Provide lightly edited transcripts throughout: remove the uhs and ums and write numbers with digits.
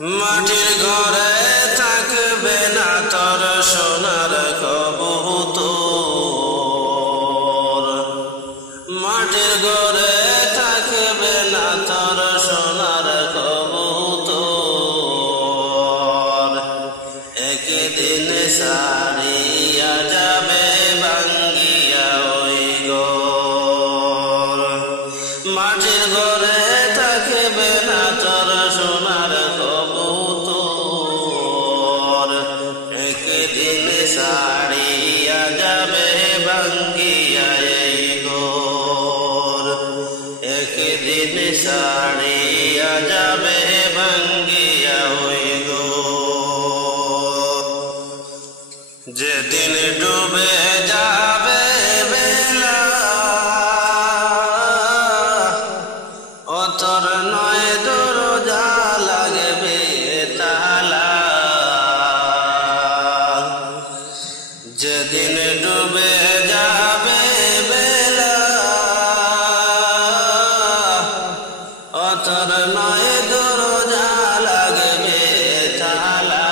মাটির ঘরে থাকবে না তোর সোনার কবুতর, মাটির ঘরে থাকবে না তোর সোনার কবুতর। একদিন সারিয়া যাবে ভাঙ্গিয়া ওই ঘর, মাটির ঘরে থাকবে না তোর সোনার কবুতর। একদিন সারিয়া যাবে ভাঙ্গিয়া এই ঘর, একদিন সারিয়া যাবে ভাঙ্গিয়া ওই ঘর। যেদিন ডুবে যাবে বেলা, ও তোর নয় দরজা লাগবে তালা। যেদিন ডুবে যাবে বেলা, ও তোর নয় দরজা লাগবে তালা।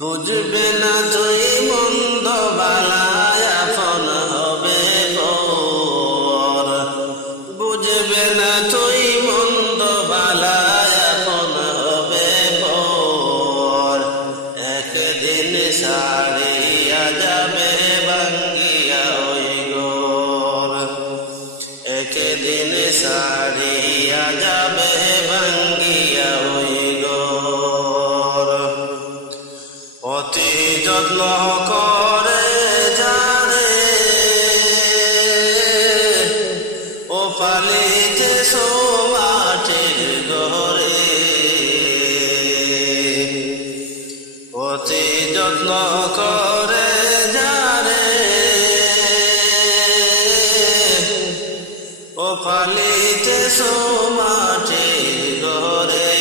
বুঝবে না তুই মন্দ বালায় আপন হবে পর, বুঝবে না তুই মন্দ বালায় আপন হবে পর। একদিন সারিয়া যাবে ভাঙ্গিয়া ওই ঘর, একদিন সারিয়া যাবে ভাঙ্গিয়া ওই ঘর। অতি যত্ন করে যারে ও পালিতে মাটির ঘরে, অতি যত্ন করে যারে ও পালিতে মাটির ঘরে।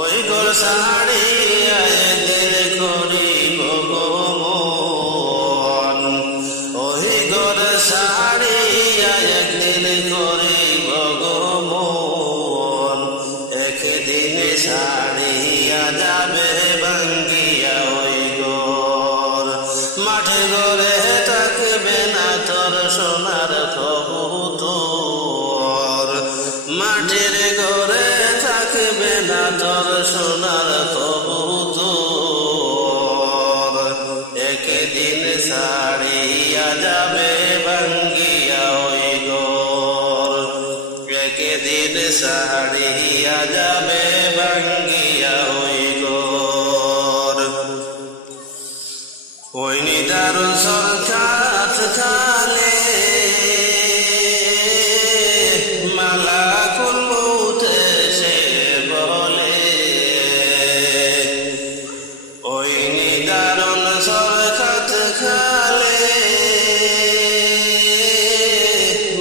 ওই ঘর সারিয়া একদিন করিব গমন, ওই ঘর সারিয়া একদিন করিব গমন। একদিন সারিয়া যাবে ভাঙ্গিয়া ওই ঘর, মাঠে ঘরে থাকবে না তোর সোনার কবুতর, মাটির ঘরে থাকবে না তোর সোনার কবুতর। একদিন সারিয়া যাবে ভাঙ্গিয়া ওই ঘর, একদিন সারিয়া যাবে ভাঙ্গিয়া ওই ঘর। ওই নিদারুণ সরকার খালে মালাকুল মউত এসে বলে, ওই নিদারুণ সরকার খালে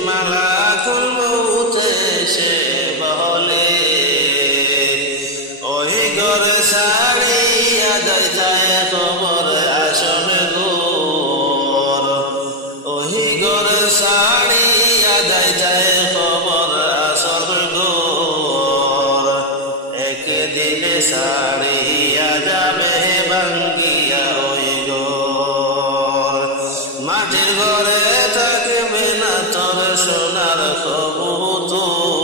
মালাকুল মউত এসে বলে। ওই ঘর সারিয়া যায় কবর আসবে গোর, ওই ঘর সারিয়া যায় কবর আসবে গোর। একদিন সারিয়া যাবে ভাঙ্গিয়া ওই ঘর, মাটির ঘরে থাকবে না তোর সোনার কবুতর,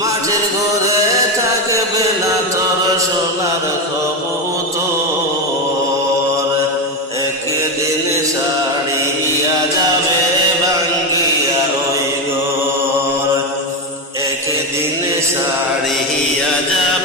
মাটির ঘরে থাকবে না তোর সোনার কবুতর। একদিন সারিয়া যাবে ভাঙ্গিয়া ওই ঘর, একদিন সারিয়া যাবে